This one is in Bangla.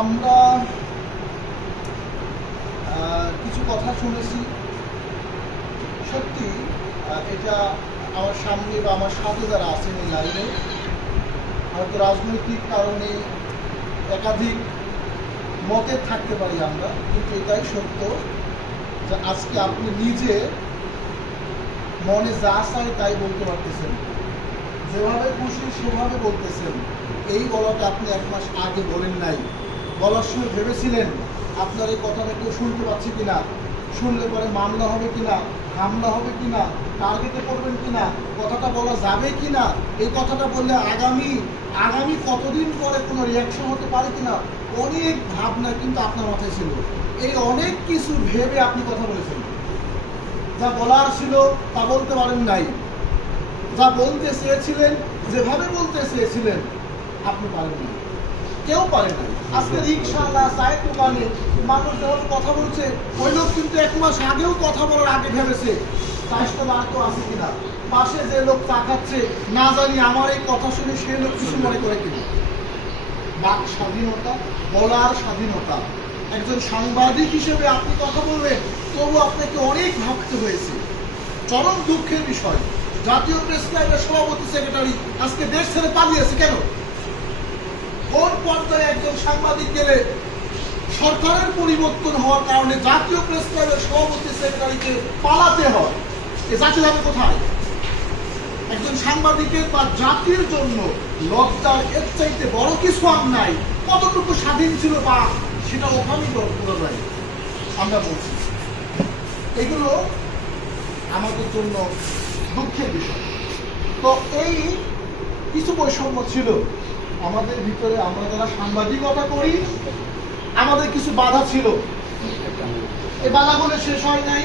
আমরা কিছু কথা শুনেছি, সত্যি এটা আমার সামনে বা আমার সাথে যারা আছেন এই লাইনে, হয়তো রাজনৈতিক কারণে একাধিক মতের থাকতে পারি আমরা, কিন্তু এটাই সত্য যে আজকে আপনি নিজে মনে যা চায় তাই বলতে পারতেছেন, যেভাবে খুশি সেভাবে বলতেছেন। এই বলাটা আপনি 1 মাস আগে বলেন নাই। বলার সময় ভেবেছিলেন আপনার এই কথাটা কেউ শুনতে পাচ্ছে কিনা, শুনলে পরে মামলা হবে কিনা, হামলা হবে কিনা, টার্গেটে পড়বেন কিনা, কথাটা বলা যাবে কিনা, এই কথাটা বললে আগামী কতদিন পরে কোনো রিয়াকশন হতে পারে কিনা, অনেক ভাবনা কিন্তু আপনার মাথায় ছিল। এই অনেক কিছু ভেবে আপনি কথা বলেছেন। যা বলার ছিল তা বলতে পারেন নাই, যা বলতে চেয়েছিলেন, যেভাবে বলতে চেয়েছিলেন আপনি পারেন না, কেউ পারে না। আজকে রিক্সাওয়ালা, চায়ের দোকানে মানুষ যখন কথা বলছে, ওই লোক কিন্তু 1 মাস আগেও কথা বলার আগে ভেবেছে চাষটা বাড়তো আছে কিনা, পাশে যে লোক চা খাচ্ছে না জানি আমার এই কথা শুনে সেই লোক কিছু মনে করে কিনা। বাক স্বাধীনতা, বলার স্বাধীনতা, একজন সাংবাদিক হিসেবে আপনি কথা বলবেন, তবু আপনাকে অনেক ভাবতে হয়েছে। চরম দুঃখের বিষয়, জাতীয় প্রেস ক্লাবের সভাপতি সেক্রেটারি আজকে দেশ ছেড়ে পালিয়েছে কেন? কোন পর্যায়ে একজন সাংবাদিক গেলে সরকারের পরিবর্তন হওয়ার কারণে জাতীয় প্রেস ক্লাবের সভাপতি সেক্রেটারিকে পালাতে হয়? এ জাতি যাবে কোথায়? একজন সাংবাদিকের বা জাতির জন্য লজ্জার এর চাইতে বড় কিছু আর নাই। কতটুকু স্বাধীন ছিল বা সেটা ওখানেই করা যায়। আমরা বলছি এগুলো আমাদের জন্য দুঃখের বিষয়। তো এই কিছু বৈষম্য ছিল আমাদের ভিতরে, আমরা যারা সাংবাদিকতা করি আমাদের কিছু বাধা ছিল। এই বাধাগুলো শেষ হয় নাই।